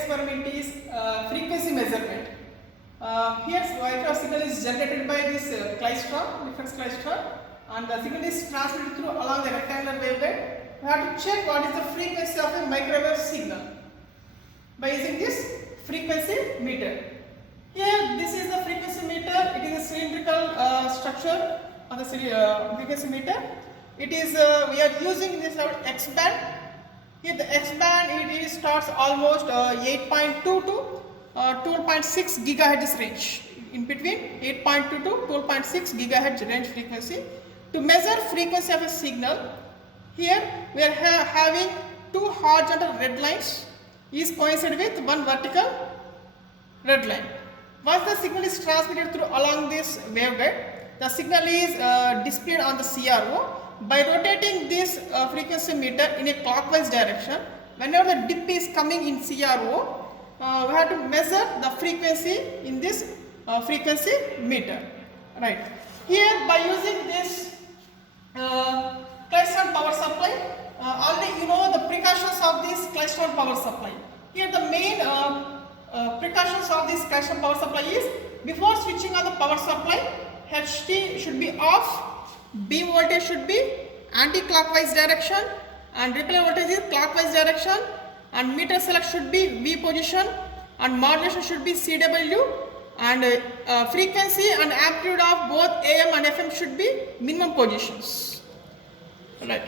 experiment is frequency measurement. Here Wi-Fi signal is generated by this klystron, different klystron, and the signal is transmitted through along the rectangular waveguide. We have to check what is the frequency of a microwave signal by using this frequency meter. Here, this is the frequency meter. It is a cylindrical structure of the frequency meter. It is we are using this X band. Here the X band it starts almost 8.2 to 12.6 gigahertz range. In between 8.2 to 12.6 gigahertz range frequency. To measure frequency of a signal, here we are having two horizontal red lines is coincided with one vertical red line. Once the signal is transmitted through along this waveguide, the signal is displayed on the CRO. By rotating this frequency meter in a clockwise direction, whenever the dip is coming in CRO, we have to measure the frequency in this frequency meter. Right. Here, by using this klystron power supply, already you know the precautions of this klystron power supply. Here, the main precautions of this klystron power supply is before switching on the power supply, HT should be off. Beam voltage should be anti-clockwise direction and repeller voltage is clockwise direction, and meter select should be V position and modulation should be CW, and frequency and amplitude of both AM and FM should be minimum positions. Right.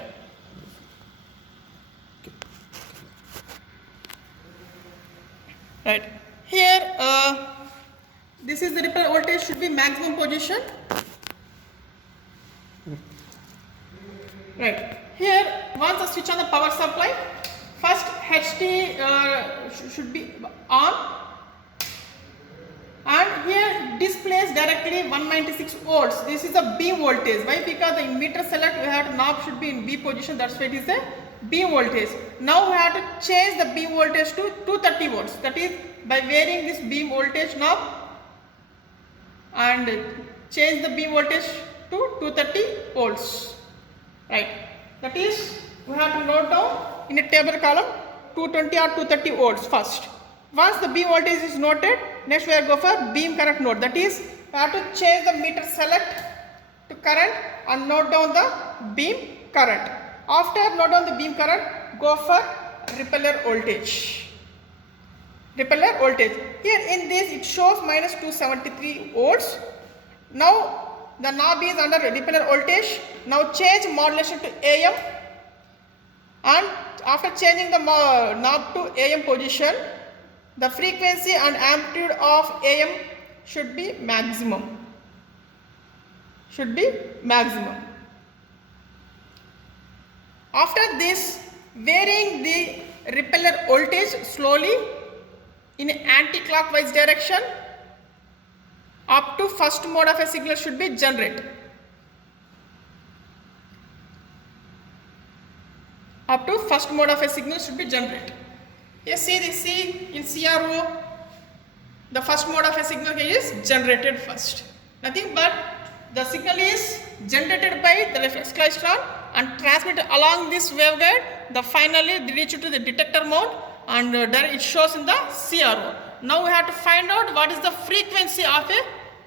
Right. Here this is the repeller voltage should be maximum position. Right. Here, once I switch on the power supply, first HT should be on, and here displays directly 196 volts. This is a beam voltage. Why? Because the meter select we have knob should be in B position. That's why it is a beam voltage. Now we have to change the beam voltage to 230 volts. That is by varying this beam voltage knob and change the beam voltage to 230 volts. Right. That is, we have to note down in a table column 220 or 230 volts first. Once the beam voltage is noted, next we will go for beam current node. That is, we have to change the meter select to current and note down the beam current. After note down the beam current, go for repeller voltage. Repeller voltage. Here in this it shows minus 273 volts. Now the knob is under repeller voltage. Now change modulation to AM, and after changing the knob to AM position, the frequency and amplitude of AM should be maximum. After this, varying the repeller voltage slowly in anti-clockwise direction up to first mode of a signal should be generated. Up to first mode of a signal should be generated. You see in CRO, the first mode of a signal is generated first. Nothing but the signal is generated by the reflex klystron and transmitted along this waveguide. The finally reach to the detector mode, and there it shows in the CRO. Now we have to find out what is the frequency of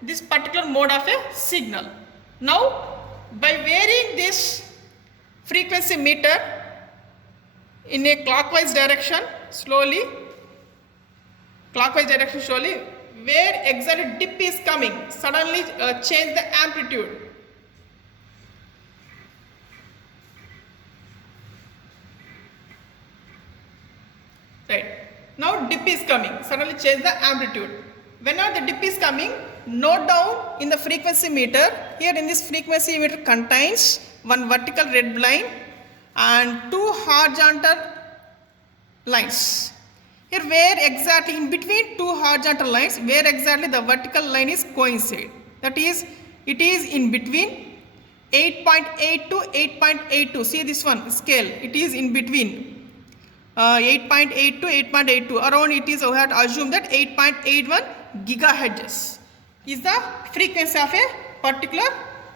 this particular mode of a signal. Now, by varying this frequency meter in a clockwise direction slowly, where exactly dip is coming, suddenly change the amplitude. Right. Now dip is coming, suddenly change the amplitude. Whenever the dip is coming, note down in the frequency meter. Here in this frequency meter contains one vertical red line and two horizontal lines. Here where exactly in between two horizontal lines, where exactly the vertical line is coincide. That is, it is in between 8.8 to 8.82. See this one scale, it is in between 8.8 to 8.82. Around it is, we have to assume that 8.81 gigahertz is the frequency of a particular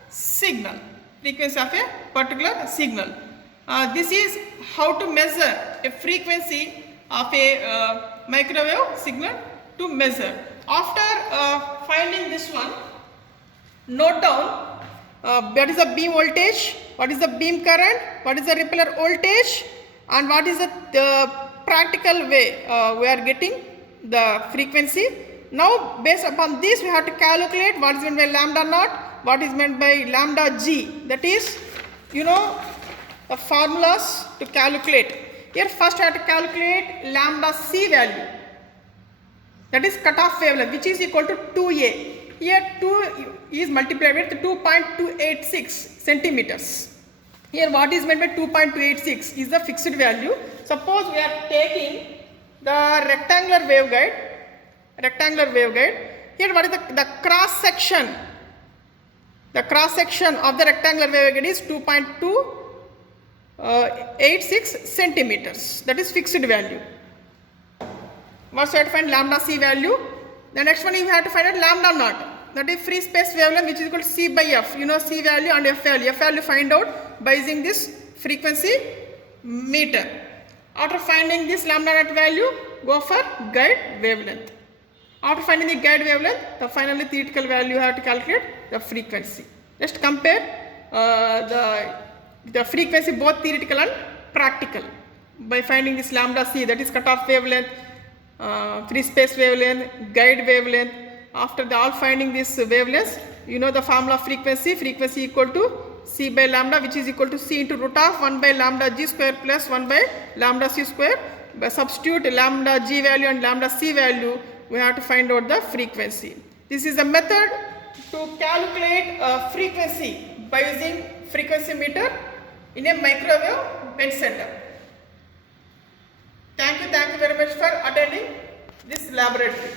signal. This is how to measure a frequency of a microwave signal to measure. After finding this one, note down what is the beam voltage, what is the beam current, what is the repeller voltage, and what is the practical way we are getting the frequency. Now based upon this we have to calculate what is meant by lambda naught, what is meant by lambda g. That is, you know, the formulas to calculate. Here first I have to calculate lambda c value, that is cutoff wavelength, which is equal to 2a. Here 2 is multiplied with 2.286 centimeters. Here what is meant by 2.286 is the fixed value. Suppose we are taking the rectangular waveguide. Here what is the cross section? The cross section of the rectangular waveguide is 2.286 centimeters. That is fixed value. First we have to find lambda c value. The next one we have to find out lambda naught. That is free space wavelength, which is equal to c by f. You know c value and f value. F value find out by using this frequency meter. After finding this lambda naught value, go for guide wavelength. After finding the guide wavelength, the finally theoretical value you have to calculate the frequency. Just compare the frequency both theoretical and practical by finding this lambda c, that is cutoff wavelength, free space wavelength, guide wavelength. After all finding this wavelengths, you know the formula of frequency equal to c by lambda, which is equal to c into root of 1 by lambda g square plus 1 by lambda c square. By substitute lambda g value and lambda c value, we have to find out the frequency. This is a method to calculate frequency by using frequency meter in a microwave bed setup. Thank you very much for attending this laboratory.